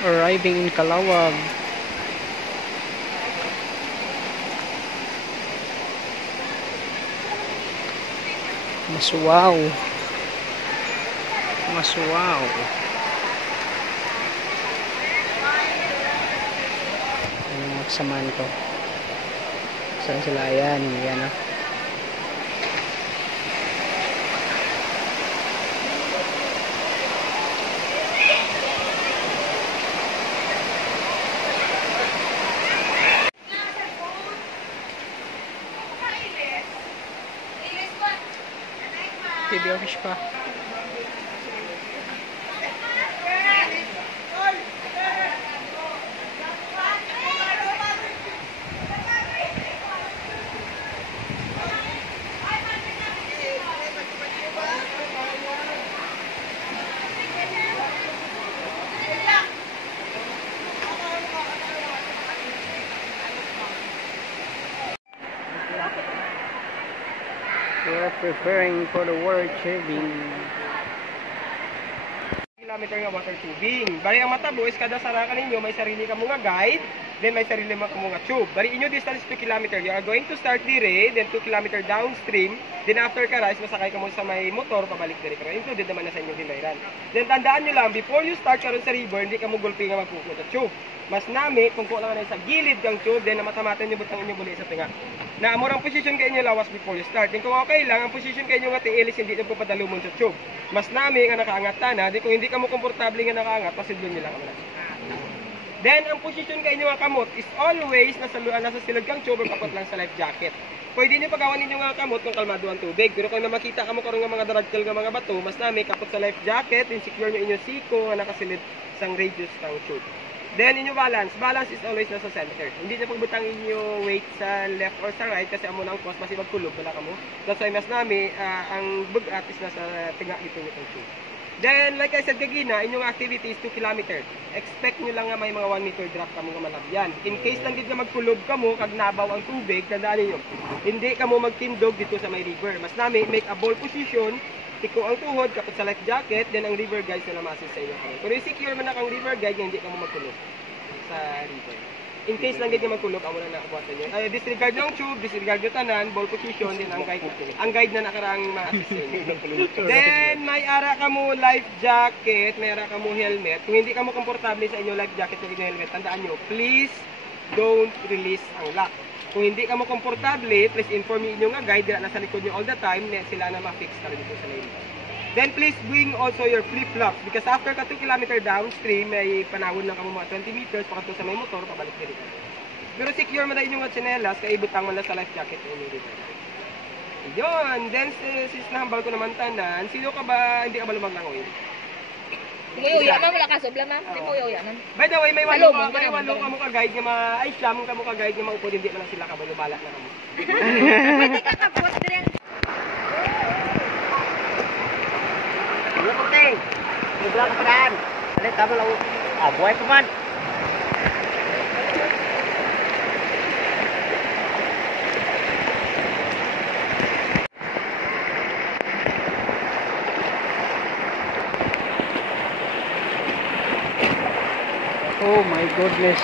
Arriving in Calawag. Maswaw. Maswaw. Ano mga kasamaan ko? Saan sila? Ayan. Ayan ah. TV office pa. We're preparing for the world tubing. Kilometer nga water tubing. Bari ang matabo is kada sarakan ninyo may sarili ka mga guide, then may sarili ka mga tube. Bari inyo distance 2 km. You are going to start dire, then 2 km downstream, then after ka rise, masakay ka mo sa may motor, pabalik dire. Pero included naman na sa inyong hinayran. Then tandaan nyo lang, before you start karon sa river, hindi ka mo gulpi nga magpuko sa tube. Mas nami, kung po lang na sa gilid kang tube, then matamatan nyo butang inyo buli sa tinga. Na amorang position kayo nyo lawas before you start. Then kung okay lang, ang position kayo nyo nga tiilis, hindi nyo papadalumon sa tube. Mas nami nga nakaangat na, di kung hindi ka mo komportable nga nakaangat, pasidlon nyo lang. Then, ang position kayo nyo nga kamot is always nasa silog kang tube, kapot lang sa life jacket. Pwede nyo pagawan ninyo nga kamot kung kalmado ang tubig. Pero kung na makita ka mo karon nga mga daragkal nga mga bato, mas nami kapot sa life jacket, then secure nyo inyong siko nga nakasilid sang radius ng tube. Then, inyo balance. Balance is always nasa center. Hindi nyo pagbutang inyo weight sa left or sa right kasi amo nang cause kasi magkulog wala ka mo. That's why mas nami, ang bugat is nasa tinga dito nitong tube. Then, like I said kagina, inyong activity is 2 km. Expect nyo lang nga may mga 1 meter drop ka mo nga malabyan. In case lang nga magkulog ka mo, kag nabaw ang tubig, tandaan ninyo, hindi ka mo magtindog dito sa may river. Mas nami, make a ball position, tiko ang tuhod, kapit sa life jacket, then ang river guide na namasin sa inyo. Pero secure man na kang river guide, hindi ka mo magkulog sa river. In case lang nga magkulog, amo na nakabuhatan nyo. Disregard ng tube, disregard yung tanan, ball position, then ang guide na nakarang ma-assist sa inyo. Then, may ara ka mo life jacket, may ara ka mo helmet. Kung hindi ka mo komportable sa inyo life jacket o inyo helmet, tandaan nyo, please don't release ang lock. Kung hindi ka mo komportable, please inform inyo nga guide na nasa likod nyo all the time, sila na ma-fix ka rin dito sa lane. Then please bring also your flip-flops because after ka 2 km downstream, may panahon lang ka mo mga 20 meters, pakato sa may motor, pabalik ka rin. Pero secure mo na inyong nga tsinelas, kaya ibutang mo na sa life jacket o inyo dito. Yun, then sis nahambal ko naman tanan, sino ka ba, hindi ka ba lumaglangoy? Hindi mo uya man, wala ka sobla man. Hindi mo uya man. By the way, may walo ka mo ka-guide nga ay siyam ka mo ka-guide nga maupod, hindi man lang sila kabalubala na kamo. Pwede ka kapos din. Ano po ting? Nagla ka paraan. Alit, tama lang. Buhay pa man. Oh my goodness.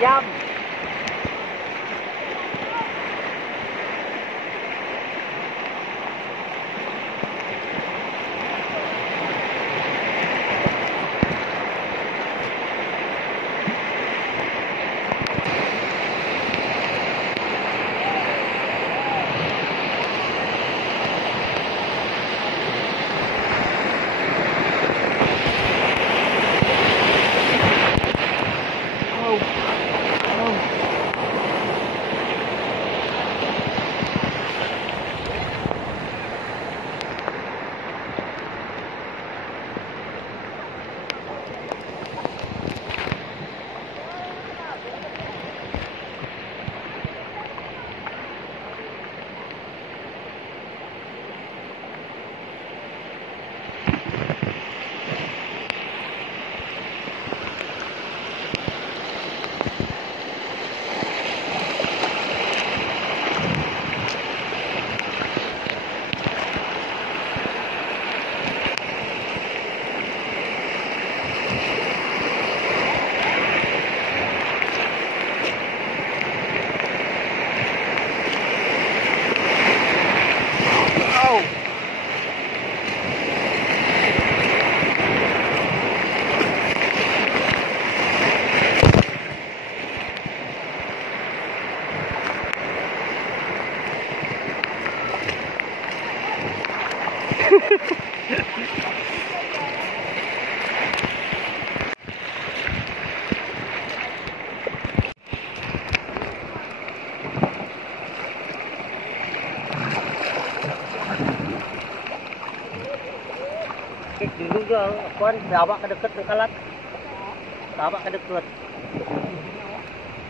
Yum. Dulu juga kuan bawa ke deket ke kalat. Bawa ke deket.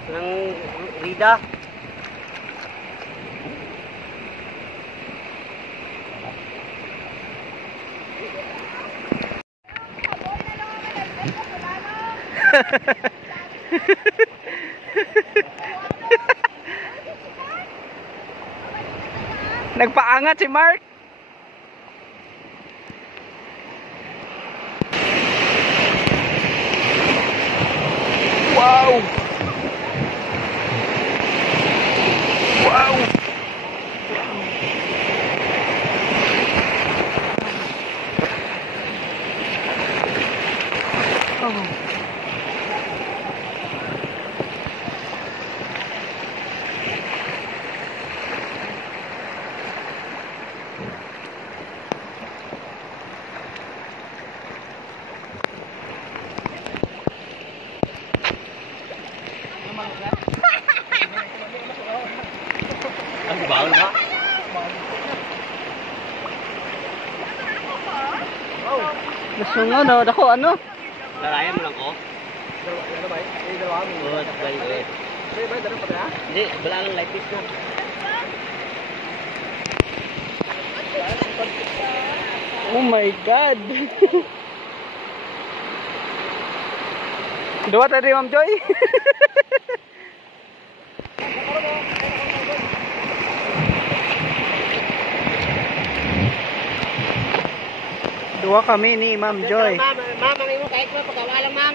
Nang lidah. Nagpaangat si Mark. Wow. Wow. Oh. Ang bawal ba? Nasungan no, dako ano? Lalayan mo lang ko. Ano ba? Ay, dalawa mo. Oo, taglay. Say ba dalawa pa kaya? Hindi, wala lang light fish na. Oh my God. Dua tadi Ma'am Joy. Dua kami ni Ma'am Joy. Ma'am, ang imo kahit mo pagawa lang, ma'am.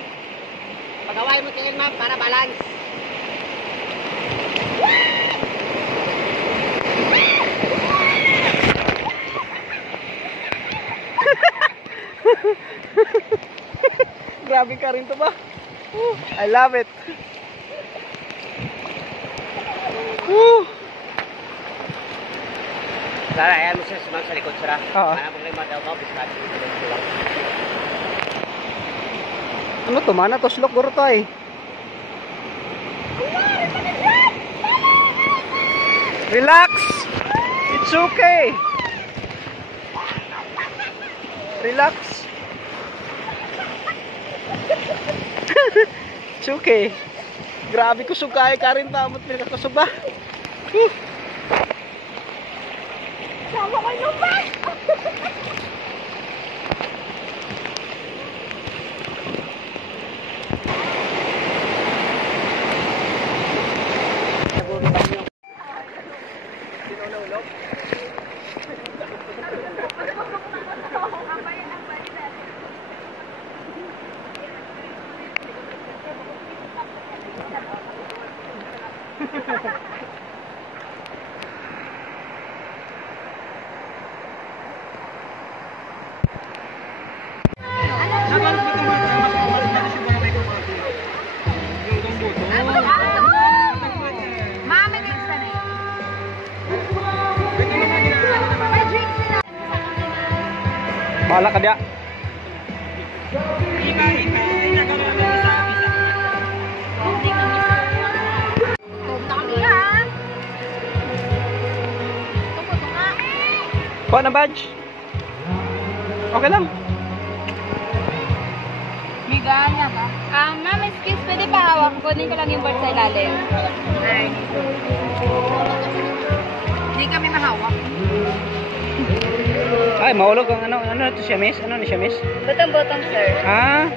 Pagaway mo tingin, ma'am, para balance. Grabe ka rin to ba? I love it. Lara, ayan mo siya sa likod, sira. Oo. Para pag lima daw mo, biskat mo lang. Ano to? Mana to slok guro to ay. Relax. It's okay. Relax. It's okay. Grabe ko sugay ka rin pa. Amot pinakasuba. Sama ko yung bag! Bahala ka dia. Kuha na badge. Okay lang. Biganya ka? Ma'am, excuse, pwede pa hawak? Kunin ko lang yung board sa ilalim. Ay. Hindi kami mahawak. Ay, mahulog ang ano to siya miss? Ano ni siya miss? Bottom, sir. Ah,